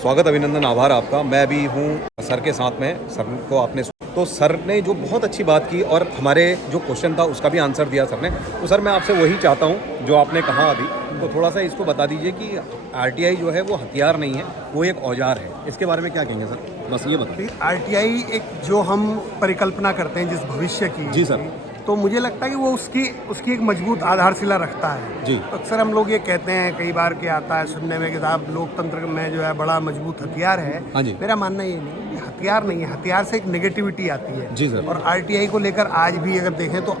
स्वागत, अभिनंदन, आभार आपका। मैं भी हूँ सर के साथ में। सर को आपने तो सर ने जो बहुत अच्छी बात की और हमारे जो क्वेश्चन था उसका भी आंसर दिया सर ने। तो सर मैं आपसे वही चाहता हूँ जो आपने कहा अभी, तो थोड़ा सा इसको बता दीजिए कि आरटीआई जो है वो हथियार नहीं है, वो एक औजार है। इसके बारे में क्या कहेंगे सर? बस ये बताइए। आरटीआई एक जो हम परिकल्पना करते हैं जिस भविष्य की, जी सर। तो मुझे लगता है कि वो उसकी एक मजबूत आधारशिला रखता है जी। तो अक्सर हम लोग ये कहते हैं, कई बार क्या आता है सुनने में कि साहब लोकतंत्र में जो है बड़ा मजबूत हथियार है। हाँ जी। मेरा मानना ये नहीं है, ये हथियार नहीं है। हथियार से एक नेगेटिविटी आती है। जी सर। और आरटीआई को लेकर आज भी अगर देखें तो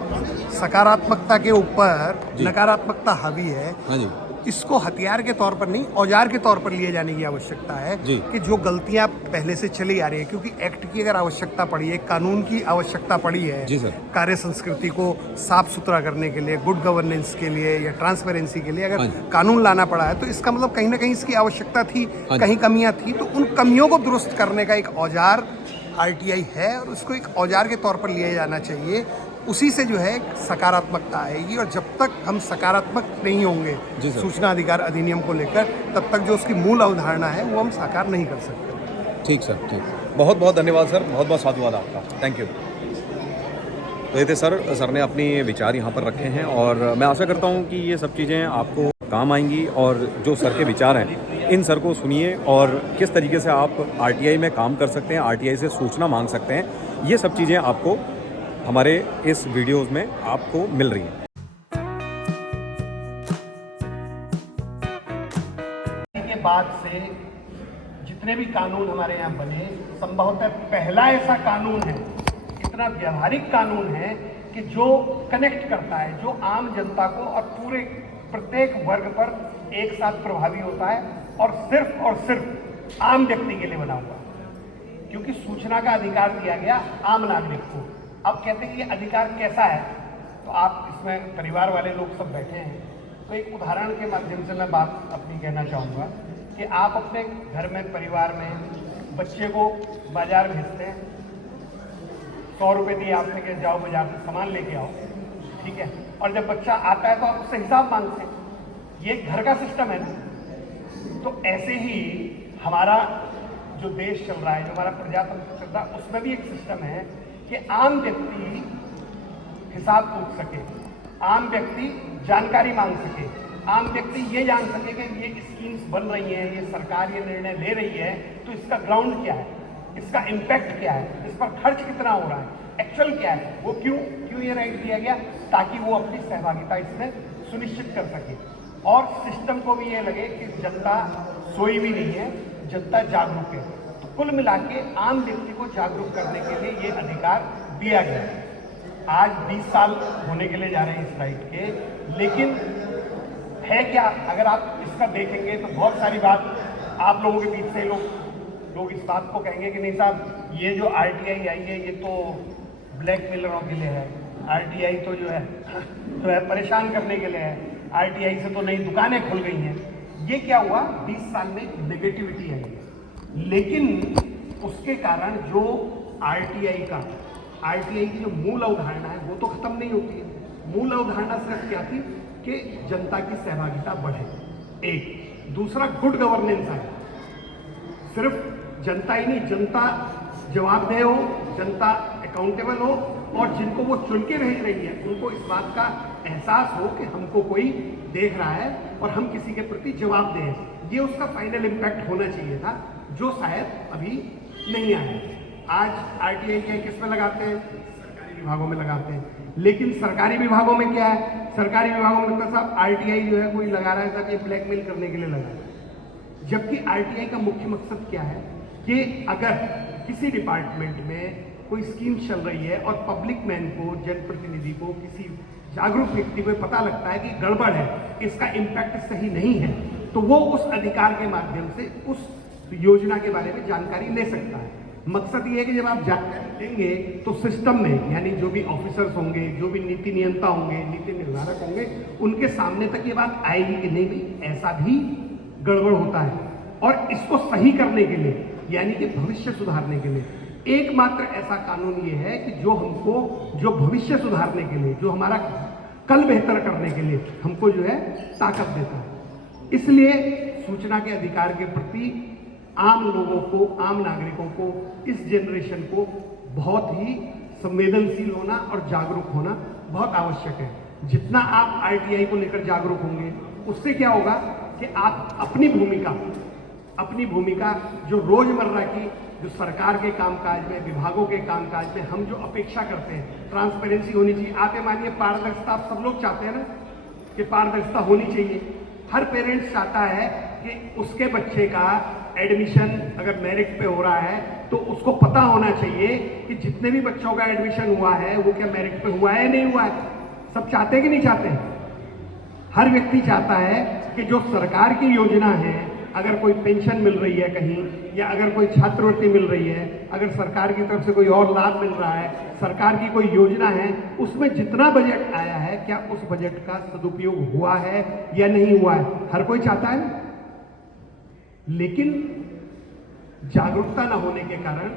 सकारात्मकता के ऊपर नकारात्मकता हावी है। हाँ जी। इसको हथियार के तौर पर नहीं, औजार के तौर पर लिए जाने की आवश्यकता है कि जो गलतियां पहले से चली आ रही है, क्योंकि एक्ट की अगर आवश्यकता पड़ी है, कानून की आवश्यकता पड़ी है कार्य संस्कृति को साफ सुथरा करने के लिए, गुड गवर्नेंस के लिए या ट्रांसपेरेंसी के लिए अगर कानून लाना पड़ा है, तो इसका मतलब कहीं ना कहीं इसकी आवश्यकता थी, कहीं कमियां थी, तो उन कमियों को दुरुस्त करने का एक औजार आरटीआई है और उसको एक औजार के तौर पर लिया जाना चाहिए। उसी से जो है सकारात्मकता आएगी, और जब तक हम सकारात्मक नहीं होंगे सूचना अधिकार अधिनियम को लेकर, तब तक जो उसकी मूल अवधारणा है वो हम साकार नहीं कर सकते। ठीक सर, ठीक। बहुत बहुत धन्यवाद सर, बहुत बहुत साधुवाद आपका। Thank you. तो ये थे सर ने अपनी विचार यहाँ पर रखे हैं और मैं आशा करता हूँ कि ये सब चीज़ें आपको काम आएंगी। और जो सर के विचार हैं, इन सर को सुनिए और किस तरीके से आप आरटीआई में काम कर सकते हैं, आरटीआई से सूचना मांग सकते हैं, ये सब चीज़ें आपको हमारे इस वीडियोस में आपको मिल रही हैं। के बाद से जितने भी कानून हमारे यहाँ बने, संभवतः पहला ऐसा कानून है, इतना व्यावहारिक कानून है कि जो कनेक्ट करता है, जो आम जनता को और पूरे प्रत्येक वर्ग पर एक साथ प्रभावी होता है, और सिर्फ आम व्यक्ति के लिए बना हुआ, क्योंकि सूचना का अधिकार दिया गया आम नागरिक को। अब कहते हैं ये अधिकार कैसा है, तो आप इसमें परिवार वाले लोग सब बैठे हैं, तो एक उदाहरण के माध्यम से मैं बात अपनी कहना चाहूँगा कि आप अपने घर में, परिवार में बच्चे को बाजार भेजते हैं, 100 रुपये दिए आपने कि जाओ बाजार से सामान लेके आओ, ठीक है, और जब बच्चा आता है तो आप उससे हिसाब मांगते हैं। ये घर का सिस्टम है ना। तो ऐसे ही हमारा जो देश चल रहा है, जो हमारा प्रजातंत्र चल रहा है, उसमें भी एक सिस्टम है कि आम व्यक्ति हिसाब पूछ सके, आम व्यक्ति जानकारी मांग सके, आम व्यक्ति ये जान सके कि ये स्कीम्स बन रही हैं, ये सरकार ये निर्णय ले रही है, तो इसका ग्राउंड क्या है, इसका इम्पैक्ट क्या है, इस पर खर्च कितना हो रहा है, एक्चुअल क्या है, वो क्यों ये राइट दिया गया, ताकि वो अपनी सहभागिता इसमें सुनिश्चित कर सके। और सिस्टम को भी ये लगे कि जनता सोई भी नहीं है, जनता जागरूक है। तो कुल मिला के आम व्यक्ति को जागरूक करने के लिए ये अधिकार दिया गया है। आज 20 साल होने के लिए जा रहे हैं इस राइट के, लेकिन है क्या, अगर आप इसका देखेंगे तो बहुत सारी बात आप लोगों के बीच से लोग इस बात को कहेंगे कि नहीं साहब, ये जो आरटीआई आई है ये तो ब्लैकमेलरों के लिए है, आरटीआई तो जो है परेशान करने के लिए है, आरटीआई से तो नई दुकानें खुल गई हैं। ये क्या हुआ, 20 साल में नेगेटिविटी आई है, लेकिन उसके कारण जो आरटीआई की जो मूल अवधारणा है वो तो खत्म नहीं होती है। मूल अवधारणा सिर्फ क्या थी कि जनता की सहभागिता बढ़े, एक। दूसरा, गुड गवर्नेंस है, सिर्फ जनता ही नहीं, जनता जवाबदेह हो, जनता अकाउंटेबल हो, और जिनको वो चुन के भेज रही है उनको इस बात का एहसास हो कि हमको कोई देख रहा है और हम किसी के प्रति जवाब दें। ये उसका फाइनल इम्पैक्ट होना चाहिए था, जो शायद अभी नहीं आया। आज आरटीआई के किस में लगाते हैं, सरकारी विभागों में लगाते हैं, लेकिन सरकारी विभागों में क्या है, सरकारी विभागों में लगता है साहब आरटीआई जो है कोई लगा रहा है साहब, ये ब्लैकमेल करने के लिए लगा रहा है। जबकि आरटीआई का मुख्य मकसद क्या है कि अगर किसी डिपार्टमेंट में कोई स्कीम चल रही है और पब्लिक मैन को, जनप्रतिनिधि को, किसी जागरूक व्यक्ति को पता लगता है कि गड़बड़ है, इसका इम्पैक्ट सही नहीं है, तो वो उस अधिकार के माध्यम से उस योजना के बारे में जानकारी ले सकता है। मकसद ये है कि जब आप जानकारी देंगे तो सिस्टम में, यानी जो भी ऑफिसर्स होंगे, जो भी नीति नियंता होंगे, नीति निर्धारक होंगे, उनके सामने तक ये बात आएगी कि नहीं भाई ऐसा भी गड़बड़ होता है। और इसको सही करने के लिए, यानी कि भविष्य सुधारने के लिए, एकमात्र ऐसा कानून ये है कि जो हमको, जो भविष्य सुधारने के लिए, जो हमारा कल बेहतर करने के लिए हमको जो है ताकत देता है। इसलिए सूचना के अधिकार के प्रति आम लोगों को, आम नागरिकों को, इस जनरेशन को बहुत ही संवेदनशील होना और जागरूक होना बहुत आवश्यक है। जितना आप आरटीआई को लेकर जागरूक होंगे, उससे क्या होगा कि आप अपनी भूमिका जो रोजमर्रा की, जो सरकार के कामकाज में, विभागों के कामकाज में हम जो अपेक्षा करते हैं, ट्रांसपेरेंसी होनी चाहिए। आप ये मानिए पारदर्शिता आप सब लोग चाहते हैं ना कि पारदर्शिता होनी चाहिए। हर पेरेंट्स चाहता है कि उसके बच्चे का एडमिशन अगर मेरिट पे हो रहा है तो उसको पता होना चाहिए कि जितने भी बच्चों का एडमिशन हुआ है वो क्या मेरिट पे हुआ है या नहीं हुआ है। सब चाहते हैं कि नहीं चाहते? हर व्यक्ति चाहता है कि जो सरकार की योजना है, अगर कोई पेंशन मिल रही है कहीं, या अगर कोई छात्रवृत्ति मिल रही है, अगर सरकार की तरफ से कोई और लाभ मिल रहा है, सरकार की कोई योजना है, उसमें जितना बजट आया है क्या उस बजट का सदुपयोग हुआ है या नहीं हुआ है, हर कोई चाहता है ना। लेकिन जागरूकता न होने के कारण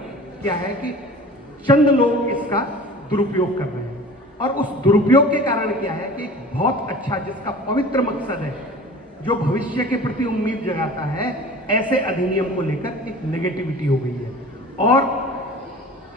क्या है कि चंद लोग इसका दुरुपयोग कर रहे हैं, और उस दुरुपयोग के कारण क्या है कि एक बहुत अच्छा, जिसका पवित्र मकसद है, जो भविष्य के प्रति उम्मीद जगाता है, ऐसे अधिनियम को लेकर एक नेगेटिविटी हो गई है। और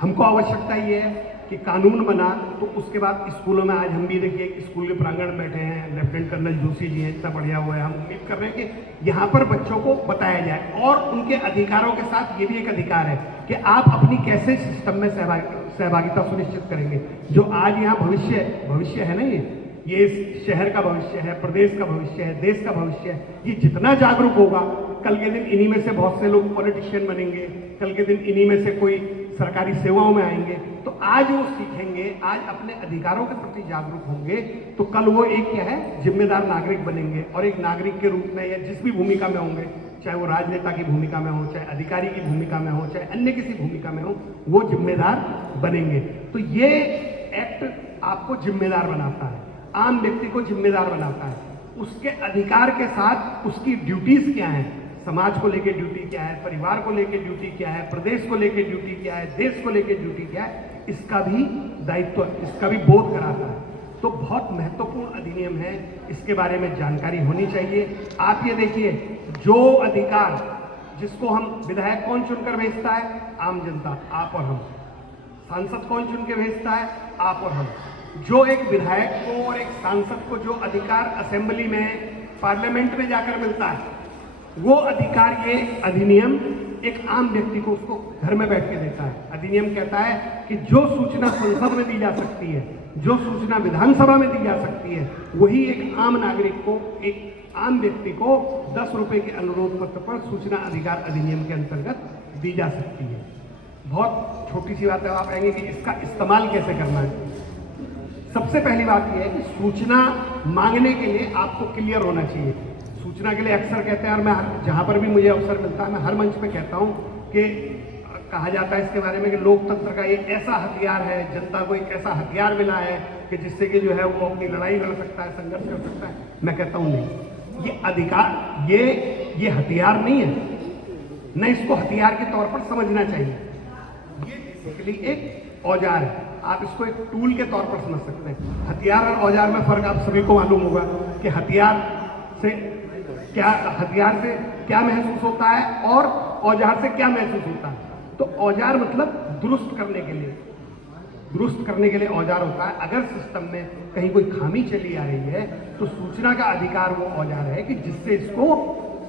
हमको आवश्यकता ये है कि कानून बना, तो उसके बाद स्कूलों में, आज हम भी देखिए स्कूल के प्रांगण में बैठे हैं, लेफ्टिनेंट कर्नल जोशी जी हैं, इतना बढ़िया हुआ है। हम उम्मीद कर रहे हैं कि यहाँ पर बच्चों को बताया जाए, और उनके अधिकारों के साथ ये भी एक अधिकार है कि आप अपनी कैसे सिस्टम में सहभागिता सुनिश्चित करेंगे। जो आज यहाँ भविष्य है ना, ये इस शहर का भविष्य है, प्रदेश का भविष्य है, देश का भविष्य है। ये जितना जागरूक होगा, कल के दिन इन्हीं में से बहुत से लोग पॉलिटिशियन बनेंगे, कल के दिन इन्हीं में से कोई सरकारी सेवाओं में आएंगे। तो आज वो सीखेंगे, आज अपने अधिकारों के प्रति जागरूक होंगे, तो कल वो एक क्या है, जिम्मेदार नागरिक बनेंगे। और एक नागरिक के रूप में या जिस भी भूमिका में होंगे, चाहे वो राजनेता की भूमिका में हो, चाहे अधिकारी की भूमिका में हो, चाहे अन्य किसी भूमिका में हो, वो जिम्मेदार बनेंगे। तो ये एक्ट आपको जिम्मेदार बनाता है, आम व्यक्ति को जिम्मेदार बनाता है। उसके अधिकार के साथ उसकी ड्यूटीज क्या हैं, समाज को लेके ड्यूटी क्या है, परिवार को लेके ड्यूटी क्या है, प्रदेश को लेके ड्यूटी क्या है, देश को लेके ड्यूटी क्या है, इसका भी दायित्व, इसका भी बोध कराता है। तो बहुत महत्वपूर्ण अधिनियम है, इसके बारे में जानकारी होनी चाहिए। आप ये देखिए, जो अधिकार जिसको हम, विधायक कौन चुनकर भेजता है? आम जनता, आप और हम। सांसद कौन चुन के भेजता है? आप और हम। जो एक विधायक को और एक सांसद को जो अधिकार असेंबली में, पार्लियामेंट में जाकर मिलता है, वो अधिकार ये अधिनियम एक आम व्यक्ति को उसको घर में बैठ के देता है। अधिनियम कहता है कि जो सूचना संसद में दी जा सकती है, जो सूचना विधानसभा में दी जा सकती है, वही एक आम नागरिक को, एक आम व्यक्ति को 10 रुपए के अनुरोध पत्र पर सूचना अधिकार अधिनियम के अंतर्गत दी जा सकती है। बहुत छोटी सी बात है। आप कहेंगे कि इसका इस्तेमाल कैसे करना है। सबसे पहली बात यह है कि सूचना मांगने के लिए आपको क्लियर होना चाहिए। सूचना के लिए अक्सर कहते हैं, और मैं जहाँ पर भी मुझे अवसर मिलता है, मैं हर मंच पे कहता हूँ कि कहा जाता है इसके बारे में कि लोकतंत्र का एक ऐसा हथियार है, जनता को एक ऐसा हथियार मिला है कि जिससे कि जो है वो अपनी लड़ाई लड़ सकता है, संघर्ष कर सकता है। मैं कहता हूँ नहीं, ये अधिकार, ये हथियार नहीं है, न इसको हथियार के तौर पर समझना चाहिए। ये बेसिकली एक औजार है, आप इसको एक टूल के तौर पर समझ सकते हैं। हथियार और औजार में फर्क आप सभी को मालूम होगा कि हथियार से क्या महसूस होता है और औजार से क्या महसूस होता है। तो औजार मतलब दुरुस्त करने के लिए औजार होता है। अगर सिस्टम में कहीं कोई खामी चली आ रही है तो सूचना का अधिकार वो औजार है कि जिससे इसको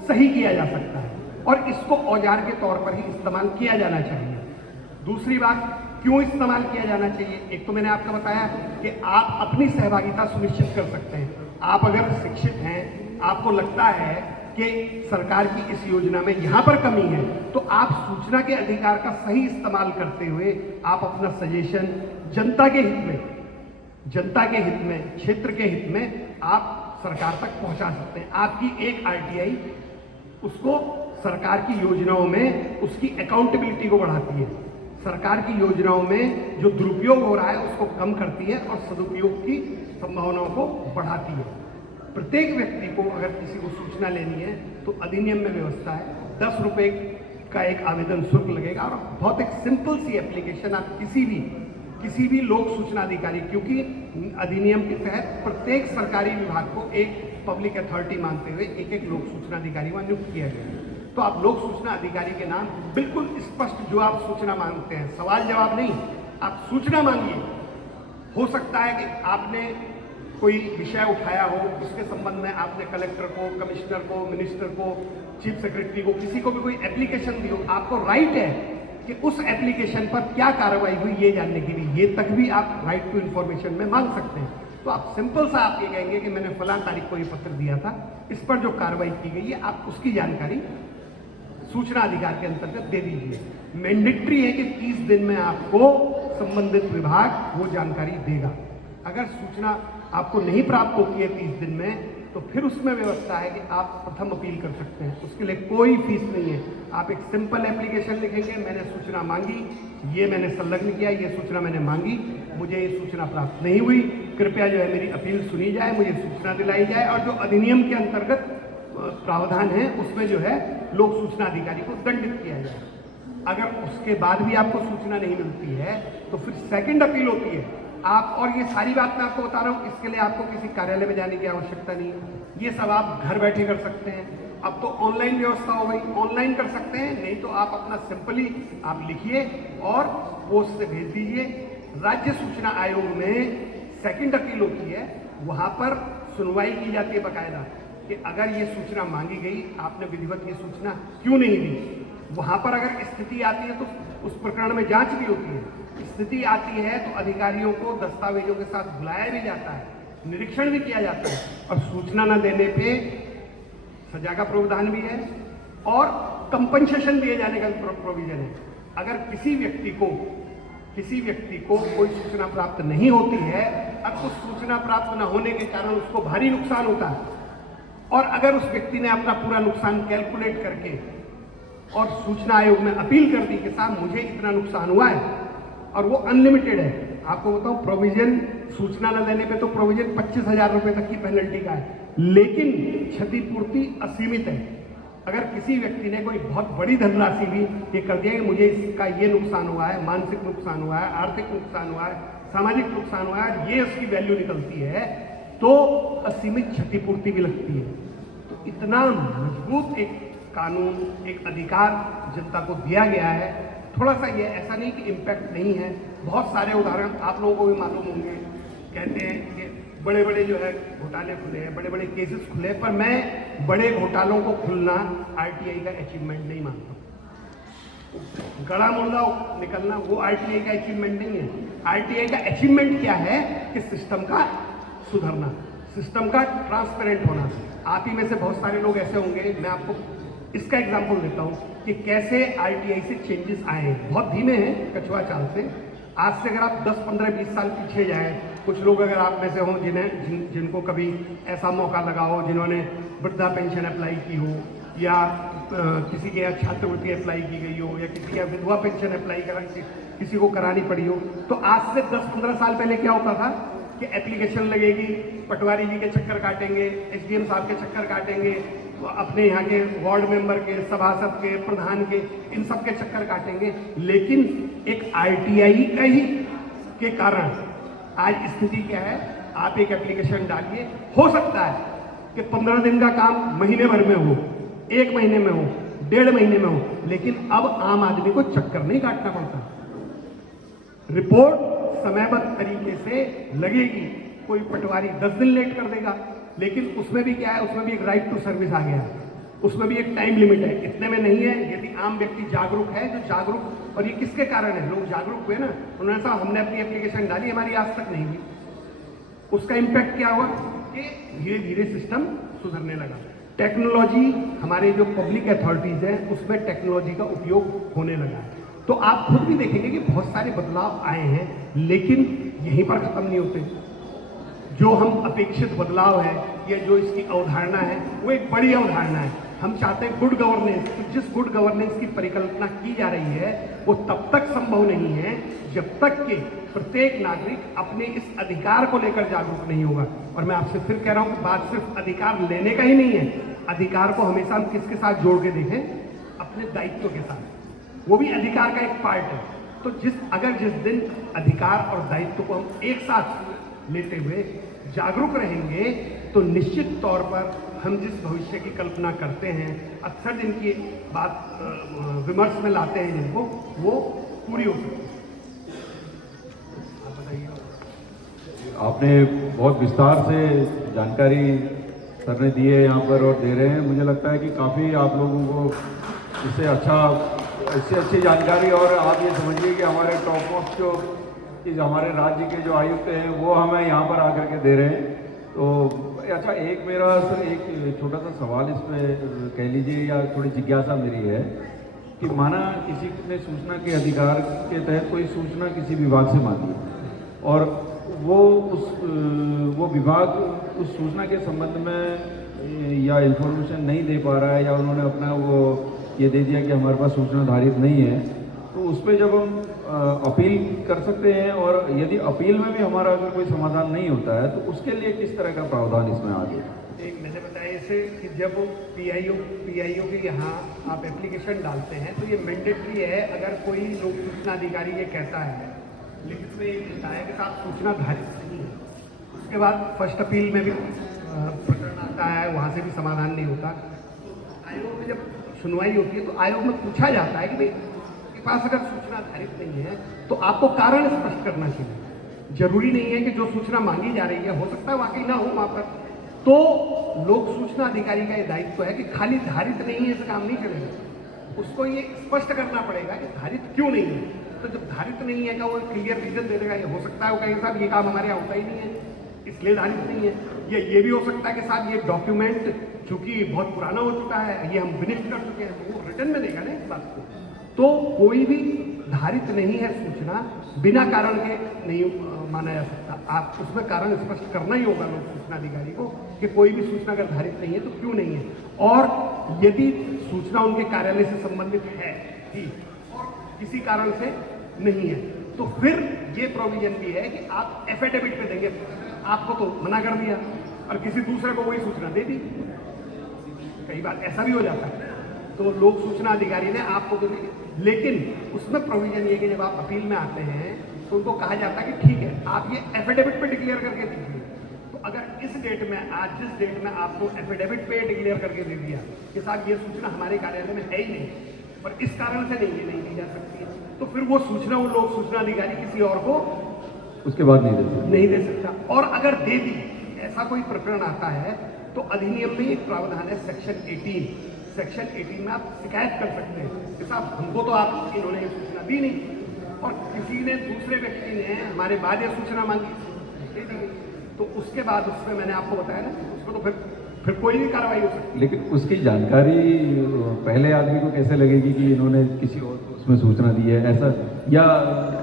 सही किया जा सकता है, और इसको औजार के तौर पर ही इस्तेमाल किया जाना चाहिए। दूसरी बात, क्यों इस्तेमाल किया जाना चाहिए? एक तो मैंने आपको बताया कि आप अपनी सहभागिता सुनिश्चित कर सकते हैं। आप अगर शिक्षित हैं, आपको लगता है कि सरकार की इस योजना में यहाँ पर कमी है, तो आप सूचना के अधिकार का सही इस्तेमाल करते हुए आप अपना सजेशन जनता के हित में, क्षेत्र के हित में आप सरकार तक पहुँचा सकते हैं। आपकी एक आरटीआई उसको सरकार की योजनाओं में उसकी अकाउंटेबिलिटी को बढ़ाती है, सरकार की योजनाओं में जो दुरुपयोग हो रहा है उसको कम करती है और सदुपयोग की संभावनाओं को बढ़ाती है। प्रत्येक व्यक्ति को अगर किसी को सूचना लेनी है तो अधिनियम में व्यवस्था है, 10 रुपए का एक आवेदन शुल्क लगेगा, और बहुत एक सिंपल सी एप्लीकेशन आप किसी भी लोक सूचना अधिकारी, क्योंकि अधिनियम के तहत प्रत्येक सरकारी विभाग को एक पब्लिक अथॉरिटी मानते हुए एक लोक सूचना अधिकारी वहां नियुक्त किया गया है। तो आप लोक सूचना अधिकारी के नाम बिल्कुल स्पष्ट जो आप सूचना मांगते हैं, सवाल जवाब नहीं, आप सूचना मांगिए। हो सकता है कि आपने कोई विषय उठाया हो, उसके संबंध में आपने कलेक्टर को, कमिश्नर को, मिनिस्टर को, चीफ सेक्रेटरी को, किसी को भी कोई एप्लीकेशन दी हो, आपको राइट है कि उस एप्लीकेशन पर क्या कार्रवाई हुई ये जानने के लिए, ये तक भी आप राइट टू इन्फॉर्मेशन में मांग सकते हैं। तो आप सिंपल सा आप ये कहेंगे कि मैंने फलां तारीख को ये पत्र दिया था, इस पर जो कार्रवाई की गई है आप उसकी जानकारी सूचना अधिकार के अंतर्गत दे दीजिए। मैंडेटरी है कि 30 दिन में आपको संबंधित विभाग वो जानकारी देगा। अगर सूचना आपको नहीं प्राप्त होती है 30 दिन में, तो फिर उसमें व्यवस्था है कि आप प्रथम अपील कर सकते हैं, उसके लिए कोई फीस नहीं है। आप एक सिंपल एप्लीकेशन लिखेंगे, मैंने सूचना मांगी, ये मैंने संलग्न किया, ये सूचना मैंने मांगी, मुझे ये सूचना प्राप्त नहीं हुई, कृपया जो है मेरी अपील सुनी जाए, मुझे सूचना दिलाई जाए, और जो अधिनियम के अंतर्गत प्रावधान है उसमें जो है लोक सूचना अधिकारी को दंडित किया जाए। अगर उसके बाद भी आपको सूचना नहीं मिलती है तो फिर सेकंड अपील होती है। आप, और ये सारी बात मैं आपको बता रहा हूँ, इसके लिए आपको किसी कार्यालय में जाने की आवश्यकता नहीं है, ये सब आप घर बैठे कर सकते हैं। अब तो ऑनलाइन व्यवस्था हो गई, ऑनलाइन कर सकते हैं, नहीं तो आप अपना सिंपली आप लिखिए और पोस्ट से भेज दीजिए। राज्य सूचना आयोग में सेकंड अपील होती है, वहाँ पर सुनवाई की जाती है बाकायदा कि अगर ये सूचना मांगी गई, आपने विधिवत ये सूचना क्यों नहीं दी। वहाँ पर अगर स्थिति आती है तो उस प्रकरण में जांच भी होती है। स्थिति आती है तो अधिकारियों को दस्तावेजों के साथ बुलाया भी जाता है, निरीक्षण भी किया जाता है, और सूचना न देने पे सजा का प्रावधान भी है और कंपनसेशन दिए जाने का प्रोविजन है। अगर किसी व्यक्ति को कोई सूचना प्राप्त नहीं होती है, अब उस सूचना प्राप्त न होने के कारण उसको भारी नुकसान होता है, और अगर उस व्यक्ति ने अपना पूरा नुकसान कैलकुलेट करके और सूचना आयोग में अपील कर दी कि साहब मुझे इतना नुकसान हुआ है, और वो अनलिमिटेड है, आपको बताऊं प्रोविजन सूचना न देने पे तो प्रोविजन 25,000 रुपए तक की पेनल्टी का है, लेकिन क्षतिपूर्ति असीमित है। अगर किसी व्यक्ति ने कोई बहुत बड़ी धनराशि भी ये कर दिया कि मुझे इसका ये नुकसान हुआ है, मानसिक नुकसान हुआ है, आर्थिक नुकसान हुआ है, सामाजिक नुकसान हुआ है, ये उसकी वैल्यू निकलती है, तो असीमित क्षतिपूर्ति भी लगती है। तो इतना मजबूत एक कानून, एक अधिकार जनता को दिया गया है। थोड़ा सा ये ऐसा नहीं कि इम्पैक्ट नहीं है, बहुत सारे उदाहरण आप लोगों को भी मालूम होंगे। कहते हैं कि बड़े बड़े जो है घोटाले खुले हैं, बड़े बड़े केसेस खुले, पर मैं बड़े घोटालों को खुलना आरटीआई का अचीवमेंट नहीं मानता। गड़ा मुर्दा निकलना वो आरटीआई का अचीवमेंट नहीं है। आरटीआई का अचीवमेंट क्या है कि सिस्टम का सुधरना, सिस्टम का ट्रांसपेरेंट होना। आप ही में से बहुत सारे लोग ऐसे होंगे, मैं आपको इसका एग्जाम्पल देता हूँ कि कैसे आरटीआई से चेंजेस आए हैं। बहुत धीमे हैं कछुआ चाल से। आज से अगर आप 10, 15, 20 साल पीछे जाएं, कुछ लोग अगर आप में से हों जिनको कभी ऐसा मौका लगा हो, जिन्होंने वृद्धा पेंशन अप्लाई की हो, या किसी के यहाँ छात्रवृत्ति अप्लाई की गई हो, या किसी के यहाँ विधवा पेंशन अप्लाई किसी को करानी पड़ी हो, तो आज से 10-15 साल पहले क्या होता था कि एप्लीकेशन लगेगी, पटवारी जी के चक्कर काटेंगे, एसडीएम साहब के चक्कर काटेंगे, अपने यहाँ के वार्ड मेंबर के, सभासद के, प्रधान के, इन सब के चक्कर काटेंगे। लेकिन एक आरटीआई का ही के कारण आज स्थिति क्या है, आप एक एप्लीकेशन डालिए, हो सकता है कि 15 दिन का काम महीने भर में हो, 1 महीने में हो, 1.5 महीने में हो, लेकिन अब आम आदमी को चक्कर नहीं काटना पड़ता। रिपोर्ट समयबद्ध तरीके से लगेगी। कोई पटवारी 10 दिन लेट कर देगा, लेकिन उसमें भी क्या है, उसमें भी एक राइट टू सर्विस आ गया, उसमें भी एक टाइम लिमिट है, इतने में नहीं है। यदि आम व्यक्ति जागरूक है, जो जागरूक, और ये किसके कारण है, लोग जागरूक हुए ना, उन्होंने कहा हमने अपनी एप्लीकेशन डाली, हमारी आज तक नहीं हुई, उसका इम्पैक्ट क्या हुआ कि धीरे धीरे सिस्टम सुधरने लगा। टेक्नोलॉजी, हमारे जो पब्लिक अथॉरिटीज हैं उसमें टेक्नोलॉजी का उपयोग होने लगा है। तो आप खुद भी देखेंगे कि बहुत सारे बदलाव आए हैं, लेकिन यहीं पर खत्म नहीं होते। जो हम अपेक्षित बदलाव है या जो इसकी अवधारणा है वो एक बड़ी अवधारणा है। हम चाहते हैं गुड गवर्नेंस, तो जिस गुड गवर्नेंस की परिकल्पना की जा रही है वो तब तक संभव नहीं है जब तक कि प्रत्येक नागरिक अपने इस अधिकार को लेकर जागरूक नहीं होगा। और मैं आपसे फिर कह रहा हूं कि बात सिर्फ अधिकार लेने का ही नहीं है, अधिकार को हमेशा हम किसके साथ जोड़ के देखें, अपने दायित्व के साथ, वो भी अधिकार का एक पार्ट है। तो जिस दिन अधिकार और दायित्व को हम एक साथ लेते हुए जागरूक रहेंगे, तो निश्चित तौर पर हम जिस भविष्य की कल्पना करते हैं, अक्सर जिनकी बात विमर्श में लाते हैं जिनको, वो पूरी हो सकती है। आप बताइए। आपने बहुत विस्तार से जानकारी सर ने दी है यहाँ पर और दे रहे हैं। मुझे लगता है कि काफ़ी आप लोगों को इससे अच्छी जानकारी, और आप ये समझिए कि हमारे टॉप मोस्ट जो हमारे राज्य के जो आयुक्त हैं वो हमें यहाँ पर आकर के दे रहे हैं। तो अच्छा, एक मेरा सर एक छोटा सा सवाल इसमें कह लीजिए, या थोड़ी जिज्ञासा मेरी है कि माना किसी ने सूचना के अधिकार के तहत कोई सूचना किसी विभाग से मांगी और वो विभाग उस सूचना के संबंध में या इन्फॉर्मेशन नहीं दे पा रहा है, या उन्होंने अपना वो ये दे दिया कि हमारे पास सूचना धारित नहीं है, तो उस पर जब हम अपील कर सकते हैं, और यदि अपील में भी हमारा अगर कोई समाधान नहीं होता है तो उसके लिए किस तरह का प्रावधान इसमें आ गया? एक मैंने बताया इसे कि जब पीआईओ के यहाँ आप एप्लीकेशन डालते हैं तो ये मैंडेटरी है। अगर कोई लोक सूचना अधिकारी ये कहता है, लिखित में ये कहता है कि साहब सूचना धारित नहीं है, उसके बाद फर्स्ट अपील में भी प्रकरण आता है, वहाँ से भी समाधान नहीं होता। आयोग में जब सुनवाई होती है तो आयोग में पूछा जाता है कि भाई के पास अगर सूचना धारित नहीं है तो आपको कारण स्पष्ट करना चाहिए। जरूरी नहीं है कि जो सूचना मांगी जा रही है, हो सकता है वाकई ना हो वहाँ पर, तो लोक सूचना अधिकारी का ये दायित्व है कि खाली धारित नहीं है इससे काम नहीं चलेगा, उसको ये स्पष्ट करना पड़ेगा कि धारित क्यों नहीं है। तो जब धारित नहीं है का वो क्लियर रीजन दे देगा। ये हो सकता है वो कहेंगे साहब ये काम हमारे यहाँ होता ही नहीं है इसलिए धारित नहीं है, या ये भी हो सकता है कि साहब ये डॉक्यूमेंट चूंकि बहुत पुराना हो चुका है, ये हम फिनिश कर चुके हैं, तो वो रिटर्न में देगा ना इस बात को। तो कोई भी धारित नहीं है सूचना बिना कारण के नहीं माना जा सकता। आप उसमें कारण स्पष्ट करना ही होगा लोक सूचना अधिकारी को कि कोई भी सूचना अगर धारित नहीं है तो क्यों नहीं है, और यदि सूचना उनके कार्यालय से संबंधित है ही और किसी कारण से नहीं है तो फिर ये प्रोविजन भी है कि आप एफिडेविट पे देंगे। आपको तो मना कर दिया और किसी दूसरे को वही सूचना दे दी, कई बार ऐसा भी हो जाता है, तो लोक सूचना अधिकारी ने आपको दे दी। लेकिन उसमें प्रोविजन ये कि जब आप अपील में आते हैं तो उनको कहा जाता है कि ठीक है आप ये एफिडेविट पे डिक्लेयर करके दीजिए। तो अगर इस डेट में, आज जिस डेट में आपको एफिडेविट पे डिक्लेयर करके दे दिया कि साहब ये सूचना हमारे कार्यालय में है ही नहीं और इस कारण से नहीं दी जा सकती है, तो फिर वो सूचना वो लोक सूचना अधिकारी किसी और को उसके बाद नहीं दे सकता। और अगर दे दी, ऐसा कोई प्रकरण आता है तो अधिनियम में एक प्रावधान है सेक्शन 18 में आप शिकायत कर सकते हैं कि साहब हमको तो आप इन्होंने ये सूचना दी नहीं और किसी ने दूसरे व्यक्ति ने हमारे बाद ये सूचना मांगी दे दी, तो उसके बाद उसमें मैंने आपको बताया ना उसको तो फिर कोई भी कार्रवाई हो सकती है। लेकिन उसकी जानकारी पहले आदमी को कैसे लगेगी कि इन्होंने किसी और को उसमें सूचना दी है, ऐसा या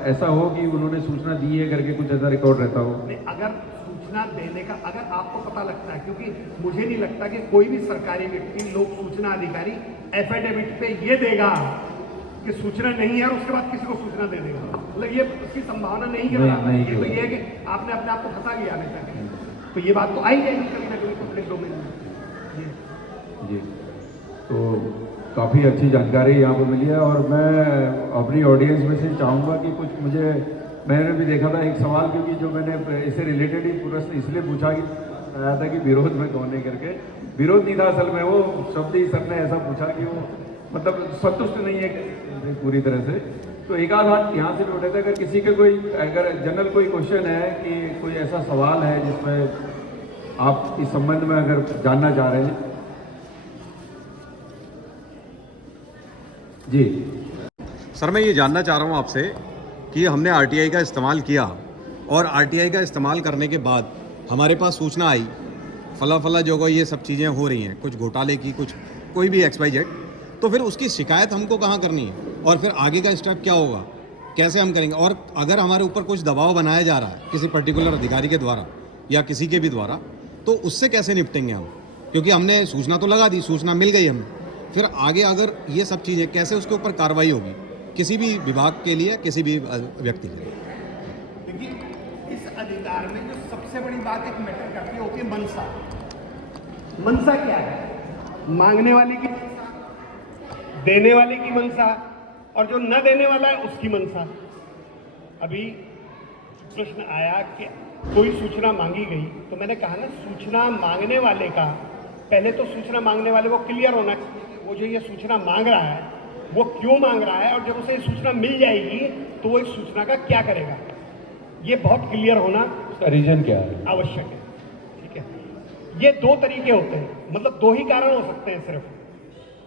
ऐसा हो कि उन्होंने सूचना दी है करके कुछ ऐसा रिकॉर्ड रहता हो? नहीं, अगर सूचना देने का अगर आपको पता लगता है, क्योंकि मुझे नहीं लगता कि कोई भी सरकारी व्यक्ति लोक सूचना अधिकारी एफिडेविट पे ये देगा कि सूचना नहीं है और उसके बाद किसी को सूचना दे देगा, मतलब ये उसकी संभावना नहीं कर रहा है। ये तो ये है कि आपने अपने आप को फंसा लिया हमेशा, तो ये बात तो आई जाएगी कभी ना कभी पब्लिक डोमेन में। जी, तो काफ़ी अच्छी जानकारी यहाँ पर मिली है, और मैं अपनी ऑडियंस में से चाहूँगा कि कुछ मैंने भी देखा था एक सवाल, क्योंकि जो मैंने इससे रिलेटेड ही प्रश्न इसलिए पूछा कि आया था कि विरोध में कौन है करके। विरोध नहीं था असल में, वो शब्द ही सर ने ऐसा पूछा कि वो मतलब संतुष्ट नहीं है पूरी तरह से। तो एक आध हाथ यहाँ से भी उठे थे, अगर किसी के कोई अगर जनरल कोई क्वेश्चन है कि कोई ऐसा सवाल है जिसमें आप इस संबंध में अगर जानना चाह रहे हैं। जी सर, मैं ये जानना चाह रहा हूँ आपसे कि हमने आरटीआई का इस्तेमाल किया और आरटीआई का इस्तेमाल करने के बाद हमारे पास सूचना आई फला जगह ये सब चीज़ें हो रही हैं, कुछ घोटाले की, कुछ कोई भी XYZ, तो फिर उसकी शिकायत हमको कहाँ करनी है और फिर आगे का स्टेप क्या होगा, कैसे हम करेंगे? और अगर हमारे ऊपर कुछ दबाव बनाया जा रहा है किसी पर्टिकुलर अधिकारी के द्वारा या किसी के भी द्वारा, तो उससे कैसे निपटेंगे हम? क्योंकि हमने सूचना तो लगा दी, सूचना मिल गई हमें, फिर आगे अगर ये सब चीज़ें कैसे उसके ऊपर कार्रवाई होगी किसी भी विभाग के लिए, किसी भी व्यक्ति के लिए? देखिए, इस अधिकार में जो सबसे बड़ी बात एक मैटर करती है होती है मनसा। मनसा क्या है? मांगने वाले की मनसा, देने वाले की मनसा, और जो न देने वाला है उसकी मनसा। अभी प्रश्न आया कि कोई सूचना मांगी गई तो मैंने कहा ना, सूचना मांगने वाले का पहले तो सूचना मांगने वाले को क्लियर होना चाहिए कि वो जो ये सूचना मांग रहा है वो क्यों मांग रहा है, और जब उसे सूचना मिल जाएगी तो वो इस सूचना का क्या करेगा, ये बहुत क्लियर होना उसका रीजन क्या है आवश्यक है। ठीक है, ये दो तरीके होते हैं, मतलब दो ही कारण हो सकते हैं सिर्फ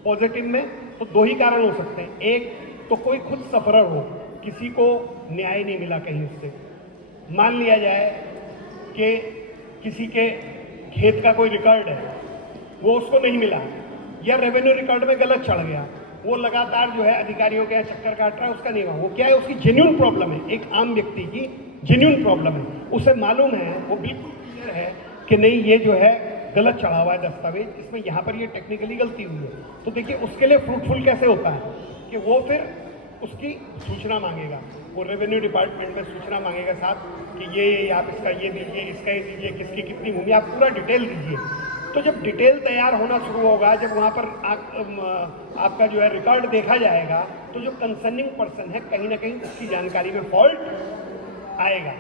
पॉजिटिव में, तो दो ही कारण हो सकते हैं। एक तो कोई खुद सफरर हो, किसी को न्याय नहीं मिला कहीं उससे, मान लिया जाए कि किसी के खेत का कोई रिकॉर्ड है वो उसको नहीं मिला, या रेवेन्यू रिकॉर्ड में गलत चढ़ गया, वो लगातार जो है अधिकारियों के यहाँ चक्कर काट रहा है, उसका नहीं हुआ, वो क्या है, उसकी जेन्युइन प्रॉब्लम है, एक आम व्यक्ति की जेन्युइन प्रॉब्लम है, उसे मालूम है, वो बिल्कुल क्लियर है कि नहीं ये जो है गलत चढ़ा हुआ है दस्तावेज, इसमें यहाँ पर ये टेक्निकली गलती हुई है। तो देखिए उसके लिए फ्रूटफुल कैसे होता है कि वो फिर उसकी सूचना मांगेगा, वो रेवेन्यू डिपार्टमेंट में सूचना मांगेगा साहब कि ये आप इसका ये दीजिए, इसका ये दीजिए, किसकी कितनी भूमि, आप पूरा डिटेल दीजिए। तो जब डिटेल तैयार होना शुरू होगा, जब वहाँ पर आपका जो है रिकॉर्ड देखा जाएगा, तो जो कंसर्निंग पर्सन है कहीं ना कहीं उसकी जानकारी में फॉल्ट आएगा।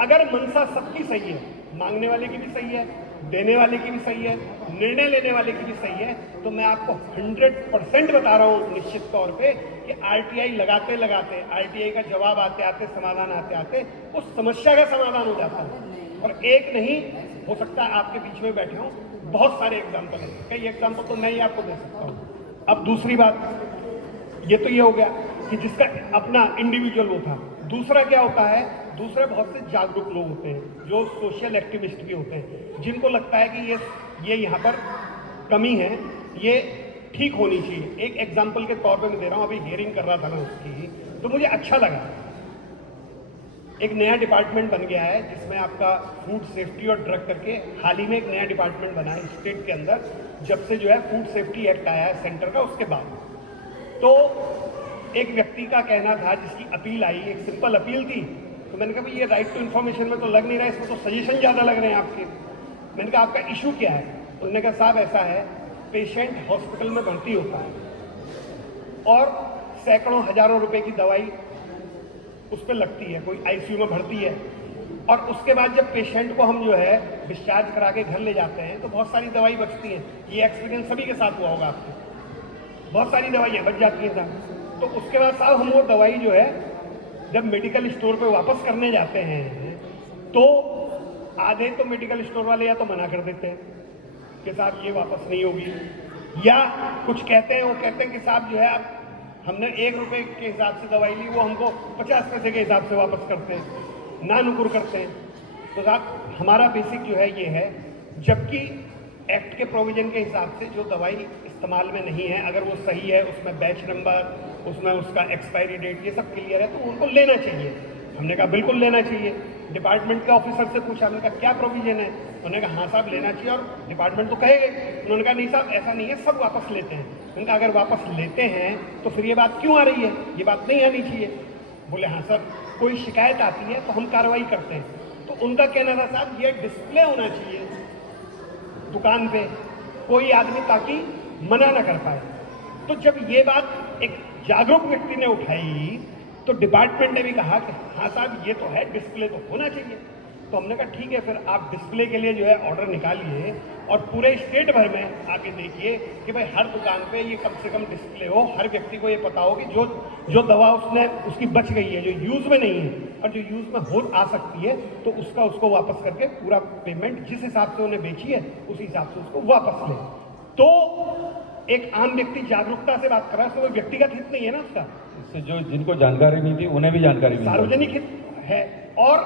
अगर मंशा सबकी सही है, मांगने वाले की भी सही है, देने वाले की भी सही है, निर्णय लेने वाले की भी सही है, तो मैं आपको 100% बता रहा हूँ निश्चित तौर पे कि आरटीआई लगाते लगाते, आरटीआई का जवाब आते आते, समाधान आते आते उस समस्या का समाधान हो जाता है। और एक नहीं हो सकता, आपके बीच में बैठे हों, बहुत सारे एग्जाम्पल हैं, कई एग्जाम्पल तो मैं ही आपको दे सकता हूँ। अब दूसरी बात, ये तो ये हो गया कि जिसका अपना इंडिविजुअल वो था। दूसरा क्या होता है, दूसरे बहुत से जागरूक लोग होते हैं जो सोशल एक्टिविस्ट भी होते हैं, जिनको लगता है कि ये यहाँ पर कमी है, ये ठीक होनी चाहिए। एक एग्जाम्पल के तौर पे मैं दे रहा हूँ, अभी हियरिंग कर रहा था ना उसकी, तो मुझे अच्छा लगा। एक नया डिपार्टमेंट बन गया है जिसमें आपका फूड सेफ्टी और ड्रग करके हाल ही में एक नया डिपार्टमेंट बना है स्टेट के अंदर, जब से जो है फूड सेफ्टी एक्ट आया है सेंटर का, उसके बाद। तो एक व्यक्ति का कहना था, जिसकी अपील आई, एक सिंपल अपील थी, तो मैंने कहा भाई ये राइट टू इन्फॉर्मेशन में तो लग नहीं रहा है, इसमें तो सजेशन ज़्यादा लग रहे हैं आपके। मैंने कहा आपका इशू क्या है? उन्होंने कहा साहब ऐसा है, पेशेंट हॉस्पिटल में भर्ती होता है और सैकड़ों हजारों रुपए की दवाई उस पर लगती है, कोई आईसीयू में भर्ती है, और उसके बाद जब पेशेंट को हम जो है डिस्चार्ज करा के घर ले जाते हैं तो बहुत सारी दवाई बचती है। ये एक्सपीरियंस सभी के साथ हुआ होगा आपके, बहुत सारी दवाइयाँ बच जाती हैं साहब। तो उसके बाद साहब हम वो दवाई जो है जब मेडिकल स्टोर पे वापस करने जाते हैं तो आधे तो मेडिकल स्टोर वाले या तो मना कर देते हैं कि साहब ये वापस नहीं होगी, या कुछ कहते हैं, वो कहते हैं कि साहब जो है अब हमने 1 रुपये के हिसाब से दवाई ली, वो हमको 50 पैसे के हिसाब से वापस करते हैं, ना नुकुर करते हैं। तो साहब हमारा बेसिक जो है ये है, जबकि एक्ट के प्रोविजन के हिसाब से जो दवाई इस्तेमाल में नहीं है, अगर वो सही है, उसमें बैच नंबर, उसमें उसका एक्सपायरी डेट, ये सब क्लियर है, तो उनको लेना चाहिए। हमने कहा बिल्कुल लेना चाहिए। डिपार्टमेंट के ऑफिसर से पूछा, हमने कहा क्या प्रोविजन है? उन्होंने कहा हाँ साहब लेना चाहिए, और डिपार्टमेंट तो कहेगा। उन्होंने कहा नहीं साहब ऐसा नहीं है, सब वापस लेते हैं। उन्होंने कहा अगर वापस लेते हैं तो फिर ये बात क्यों आ रही है, ये बात नहीं आनी चाहिए। बोले हाँ सर, कोई शिकायत आती है तो हम कार्रवाई करते हैं। तो उनका कहना था साहब ये डिस्प्ले होना चाहिए दुकान पे, कोई आदमी ताकि मना ना कर पाए। तो जब ये बात एक जागरूक व्यक्ति ने उठाई तो डिपार्टमेंट ने भी कहा कि हाँ साहब ये तो है, डिस्प्ले तो होना चाहिए। तो हमने कहा ठीक है, फिर आप डिस्प्ले के लिए जो है ऑर्डर निकालिए और पूरे स्टेट भर में आके देखिए कि भाई हर दुकान पे ये कम से कम डिस्प्ले हो, हर व्यक्ति को ये पता हो कि जो दवा उसकी बच गई है, जो यूज़ में नहीं है और जो यूज़ में हो आ सकती है, तो उसको वापस करके पूरा पेमेंट जिस हिसाब से उन्हें बेची है उस हिसाब से उसको वापस लें। तो एक आम व्यक्ति जागरूकता से बात कर रहा है, तो वो व्यक्तिगत हित नहीं है ना उसका, इससे जो जिनको जानकारी नहीं थी उन्हें भी जानकारी मिली, सार्वजनिक हित है। और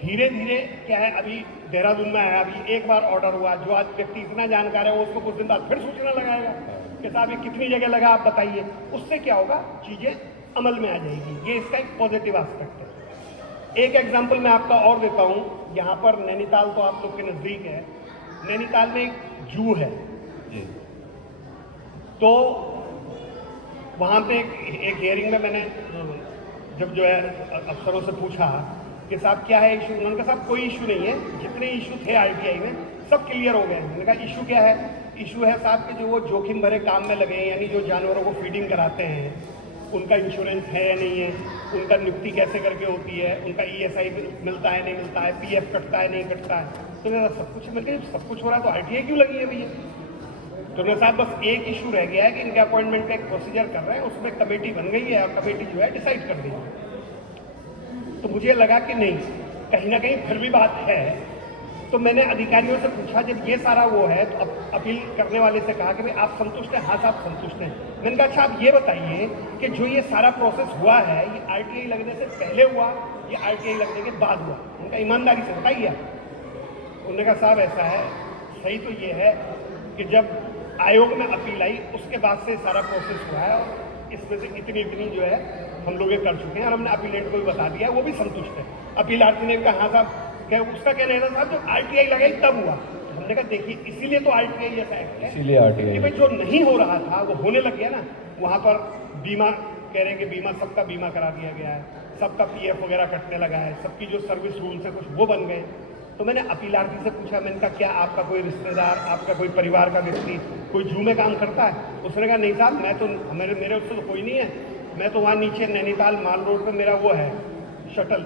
धीरे धीरे क्या है, अभी देहरादून में आया, अभी एक बार ऑर्डर हुआ, जो आज व्यक्ति इतना जानकार है वो उसको कुछ दिन बाद फिर सूचना लगाएगा कि साहब ये कितनी जगह लगा आप बताइए। उससे क्या होगा, चीज़ें अमल में आ जाएगी। ये इसका एक पॉजिटिव एस्पेक्ट है। एक एग्जाम्पल मैं आपका और देता हूँ, यहाँ पर नैनीताल तो आप लोग के नज़दीक है, नैनीताल में एक जू है जी। तो वहाँ पे एक हियरिंग में मैंने जब जो है अफसरों से पूछा कि साहब क्या है इशू, उन्होंने कहा साहब कोई इशू नहीं है, जितने इशू थे आरटीआई में सब क्लियर हो गए। मैंने कहा इशू क्या है? इशू है साहब कि जो वो जोखिम भरे काम में लगे हैं, यानी जो जानवरों को फीडिंग कराते हैं, उनका इंश्योरेंस है या नहीं है, उनका नियुक्ति कैसे करके होती है, उनका ESI मिलता है नहीं मिलता है, PF कटता है नहीं कटता है। तो मेरा सब कुछ मिल गया, सब कुछ हो रहा है तो RTI क्यों लगी है भैया? तो मेरे साथ बस एक इशू रह गया है कि इनके अपॉइंटमेंट का एक प्रोसीजर कर रहे हैं, उसमें कमेटी बन गई है और कमेटी जो है डिसाइड कर दी है। तो मुझे लगा कि नहीं, कहीं ना कहीं फिर भी बात है। तो मैंने अधिकारियों से पूछा, जब ये सारा वो है तो अपील करने वाले से कहा कि भाई आप संतुष्ट हैं? हाँ साहब संतुष्ट हैं। मैंने कहा अच्छा आप ये बताइए कि जो ये सारा प्रोसेस हुआ है ये RTI लगने से पहले हुआ या RTI लगने के बाद हुआ? उनका ईमानदारी से बताइए। उन्होंने कहा साहब ऐसा है, सही तो ये है कि जब आयोग में अपील आई उसके बाद से सारा प्रोसेस हुआ है और इसमें से इतनी जो है हम लोग ये कर चुके हैं और हमने अपीलेंट को भी बता दिया, वो भी संतुष्ट है। अपीलार्थी ने भी कहा हाँ साहब, क्या उसका कहना है साहब जब RTI लगाई तब हुआ। तो हमने कहा देखिए इसीलिए तो RTI जैसा एक्ट है, इसीलिए RTI कि भाई जो नहीं हो रहा था वो होने लग गया ना। वहाँ पर बीमा कह रहे हैं कि बीमा, सबका बीमा करा दिया गया है, सबका PF वगैरह कटने लगा है, सबकी जो सर्विस रूल्स है कुछ वो बन गए। तो मैंने अपीलार्थी से पूछा, मैंने कहा क्या आपका कोई रिश्तेदार, आपका कोई परिवार का व्यक्ति कोई जू में काम करता है? उसने कहा नहीं साहब, मैं तो मेरे उससे तो कोई नहीं है, मैं तो वहाँ नीचे नैनीताल माल रोड पे मेरा वो है शटल